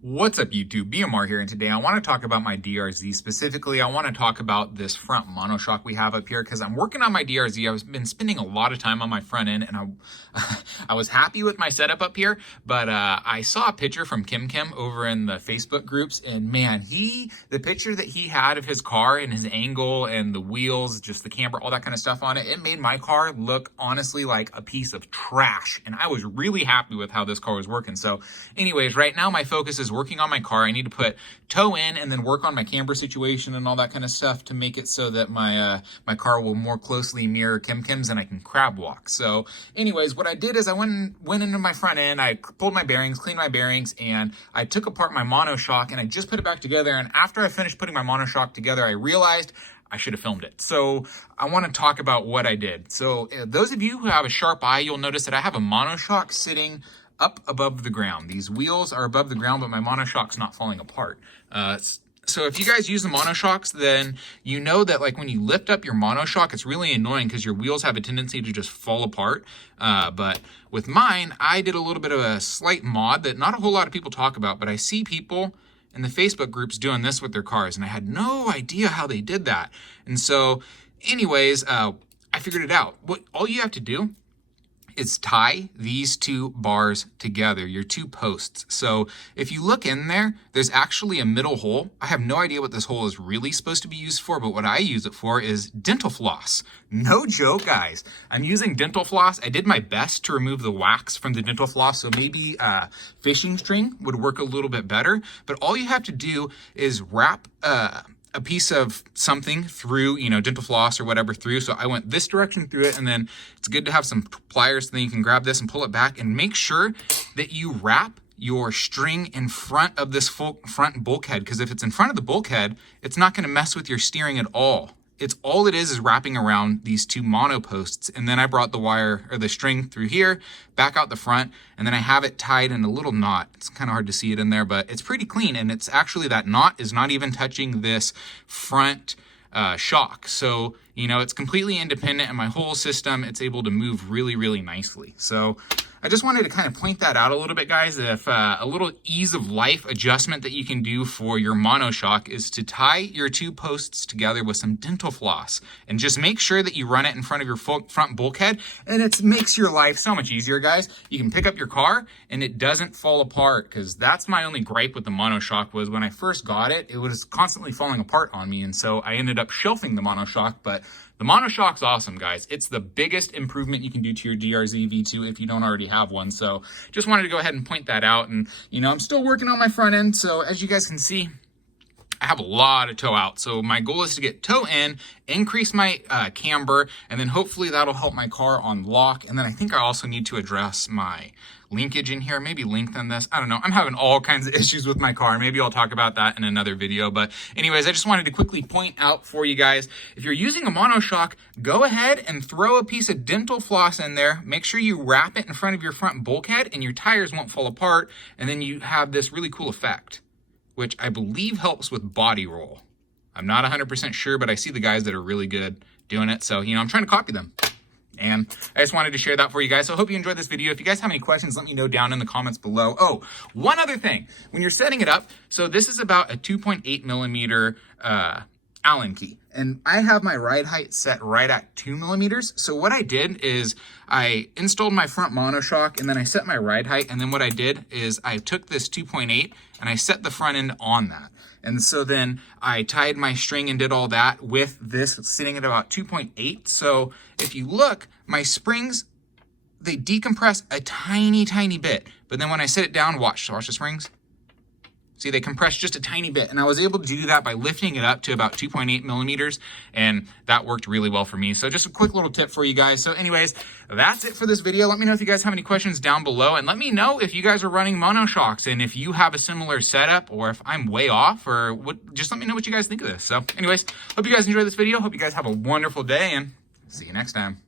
What's up YouTube, BMR here, and today I want to talk about my DRZ. Specifically, I want to talk about this front monoshock we have up here because I'm working on my DRZ. I've been spending a lot of time on my front end, and I was happy with my setup up here, but I saw a picture from Kim over in the Facebook groups, and man, the picture that he had of his car and his angle and the wheels, just the camber, all that kind of stuff on it, it made my car look honestly like a piece of trash, and I was really happy with how this car was working. So anyways, right now my focus is working on my car. I need to put toe in and then work on my camber situation and all that kind of stuff to make it so that my my car will more closely mirror Kim's and I can crab walk. So anyways, what I did is I went into my front end, I pulled my bearings, cleaned my bearings, and I took apart my monoshock and I just put it back together. And after I finished putting my monoshock together, I realized I should have filmed it. So I want to talk about what I did. So those of you who have a sharp eye, you'll notice that I have a monoshock sitting up above the ground. These wheels are above the ground, but my monoshock's not falling apart. So if you guys use the monoshocks, then you know that like when you lift up your monoshock, it's really annoying because your wheels have a tendency to just fall apart. But with mine, I did a little bit of a slight mod that not a whole lot of people talk about, but I see people in the Facebook groups doing this with their cars, and I had no idea how they did that. And so anyways, I figured it out. All you have to do is tie these two bars together, your two posts. So if you look in there, there's actually a middle hole. I have no idea what this hole is really supposed to be used for, but what I use it for is dental floss. No joke, guys. I'm using dental floss. I did my best to remove the wax from the dental floss, so maybe fishing string would work a little bit better. But all you have to do is wrap a piece of something through, dental floss or whatever through. So I went this direction through it, and then it's good to have some pliers so then you can grab this and pull it back, and make sure that you wrap your string in front of this front bulkhead, because if it's in front of the bulkhead, it's not going to mess with your steering at all. It's all it is wrapping around these two mono posts. And then I brought the wire or the string through here, back out the front, and then I have it tied in a little knot. It's kind of hard to see it in there, but it's pretty clean. And it's actually, that knot is not even touching this front shock. So, it's completely independent, and my whole system, it's able to move really, really nicely. So I just wanted to kind of point that out a little bit, guys. If a little ease of life adjustment that you can do for your monoshock is to tie your two posts together with some dental floss, and just make sure that you run it in front of your front bulkhead, and it makes your life so much easier, guys. You can pick up your car and it doesn't fall apart, because that's my only gripe with the monoshock. Was when I first got it, it was constantly falling apart on me, and so I ended up shelving the monoshock. But the monoshock's awesome, guys. It's the biggest improvement you can do to your DRZ V2 if you don't already have one. So just wanted to go ahead and point that out. And, I'm still working on my front end. So as you guys can see, I have a lot of toe out. So my goal is to get toe in, increase my camber, and then hopefully that'll help my car on lock. And then I think I also need to address my linkage in here, maybe lengthen this. I don't know. I'm having all kinds of issues with my car. Maybe I'll talk about that in another video. But anyways, I just wanted to quickly point out for you guys, if you're using a monoshock, go ahead and throw a piece of dental floss in there. Make sure you wrap it in front of your front bulkhead and your tires won't fall apart. And then you have this really cool effect, which I believe helps with body roll. I'm not 100% sure, but I see the guys that are really good doing it. So, I'm trying to copy them. And I just wanted to share that for you guys. So I hope you enjoyed this video. If you guys have any questions, let me know down in the comments below. Oh, one other thing. When you're setting it up, so this is about a 2.8 millimeter Allen key. And I have my ride height set right at 2 millimeters. So what I did is I installed my front monoshock, and then I set my ride height. And then what I did is I took this 2.8 and I set the front end on that. And so then I tied my string and did all that with this sitting at about 2.8. So if you look, my springs, they decompress a tiny, tiny bit. But then when I set it down, watch the springs. See, they compress just a tiny bit, and I was able to do that by lifting it up to about 2.8 millimeters, and that worked really well for me. So just a quick little tip for you guys. So anyways, that's it for this video. Let me know if you guys have any questions down below, and let me know if you guys are running monoshocks and if you have a similar setup, or if I'm way off, or what. Just let me know what you guys think of this. So anyways, hope you guys enjoyed this video. Hope you guys have a wonderful day, and see you next time.